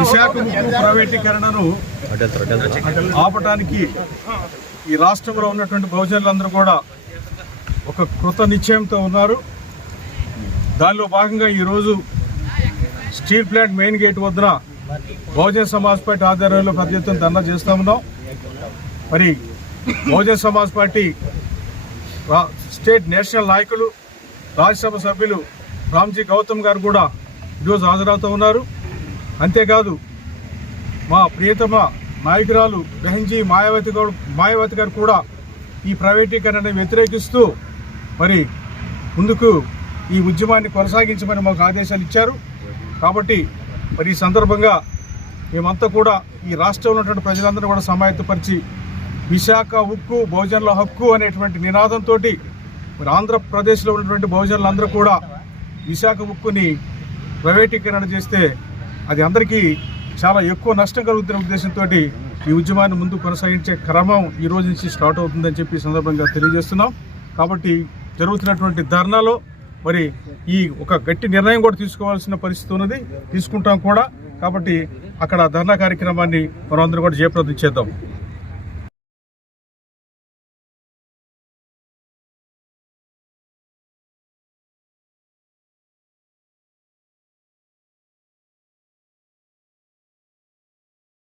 విశాఖ ముక్కు ప్రైవేటీకరణను ఆపటానికి ఈ రాష్ట్రంలో ఉన్నటువంటి బహుజనులందరూ కూడా ఒక కృత నిశ్చయంతో ఉన్నారు. దానిలో భాగంగా ఈరోజు స్టీల్ ప్లాంట్ మెయిన్ గేట్ వద్ద బహుజన సమాజ్ పార్టీ ఆధ్వర్యంలో పెద్ద ఎత్తున ధర్నా చేస్తూ ఉన్నాం. మరి బహుజన సమాజ్ పార్టీ రా- స్టేట్ నేషనల్ నాయకులు రాజ్యసభ సభ్యులు రామ్జీ గౌతమ్ గారు కూడా ఈరోజు హాజరవుతూ ఉన్నారు. అంతేకాదు మా ప్రియతమ నాయకురాలు బెహంజీ మాయావతి గౌడ్ మాయావతి గారు కూడా ఈ ప్రైవేటీకరణని వ్యతిరేకిస్తూ మరి ముందుకు ఈ ఉద్యమాన్ని కొనసాగించమని మాకు ఆదేశాలు ఇచ్చారు. కాబట్టి మరి ఈ సందర్భంగా మేమంతా కూడా ఈ రాష్ట్రంలో ఉన్నటువంటి ప్రజలందరూ కూడా సమాయత్తపరిచి విశాఖ ఉక్కు బహుజనుల హక్కు అనేటువంటి నినాదంతో మరి ఆంధ్రప్రదేశ్లో ఉన్నటువంటి బహుజనులందరూ కూడా విశాఖ ఉక్కుని ప్రైవేటీకరణ చేస్తే అది అందరికీ చాలా ఎక్కువ నష్టం కలుగుతున్న ఉద్దేశంతో ఈ ఉద్యమాన్ని ముందు కొనసాగించే క్రమం ఈ రోజు నుంచి స్టార్ట్ అవుతుందని చెప్పి సందర్భంగా తెలియజేస్తున్నాం. కాబట్టి జరుగుతున్నటువంటి ధర్నాలో మరి ఈ ఒక గట్టి నిర్ణయం కూడా తీసుకోవాల్సిన పరిస్థితి ఉన్నది. తీసుకుంటాం కూడా. కాబట్టి అక్కడ ధర్నా కార్యక్రమాన్ని మనం కూడా జయప్రదం చేద్దాం.